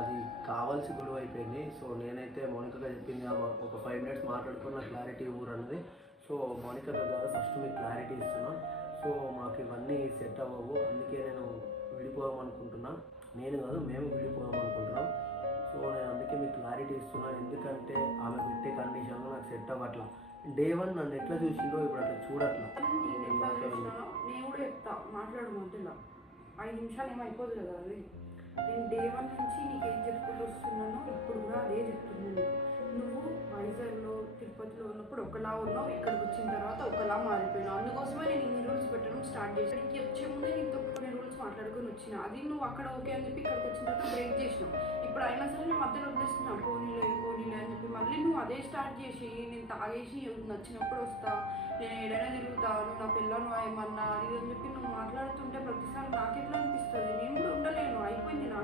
అది కావాల్సి గొడవ అయిపోయింది. సో నేనైతే మౌనికగా చెప్పింది ఒక 5 మినిట్స్ మాట్లాడుకున్న క్లారిటీ అన్నది. సో మౌనిక ద్వారా ఫస్ట్ మీకు క్లారిటీ ఇస్తున్నా. సో మాకు ఇవన్నీ సెట్ అవ్వవు, అందుకే నేను విడిపోదామనుకుంటున్నా. నేను కాదు, మేము విడిపోదామనుకుంటున్నాం. సో నేను అందుకే మీకు క్లారిటీ ఇస్తున్నా. ఎందుకంటే ఆమె పెట్టే కండిషన్లో నాకు సెట్ అవ్వట్లా. డే 1 నన్ను ఎట్లా చూసిందో ఇప్పుడు అట్లా చూడట్లా. నేను కూడా చెప్తా, మాట్లాడు మధ్యలో 5 నిమిషాలు ఏమైపోదు కదా. అది నేను డే 1 నుంచి నీకేం చెప్పుకుంటూ వస్తున్నానో ఇప్పుడు కూడా అదే చెప్తున్నాను. నువ్వు వైజాగ్లో తిరుపతిలో ఉన్నప్పుడు ఒకలా ఉన్నావు, ఇక్కడికి వచ్చిన తర్వాత ఒకలా మారిపోయినావు. అందుకోసమే నేను ఇన్ని రూల్స్ పెట్టడం స్టార్ట్ చేసాను. ఇక్కడికి వచ్చే ముందే నీతో కొన్ని రూల్స్ మాట్లాడుకొని వచ్చిన, అది నువ్వు అక్కడ ఓకే అని చెప్పి ఇక్కడికి వచ్చిన తర్వాత బ్రేక్ చేసినావు. ఇప్పుడు అయినా సరే నేను మధ్యలో వదిలేస్తున్నాను, పోనీలే అని చెప్పి మళ్ళీ నువ్వు అదే స్టార్ట్ చేసి నేను తాగేసి నచ్చినప్పుడు వస్తా, నేను ఏదైనా తిరుగుతాను, నా పిల్లను ఏమన్నా అది అని చెప్పి నువ్వు మాట్లాడుతుంటే ప్రతిసారి నాకెట్లా అనిపిస్తుంది. నేను కూడా ఉండలేను, అయిపోయింది నాకు.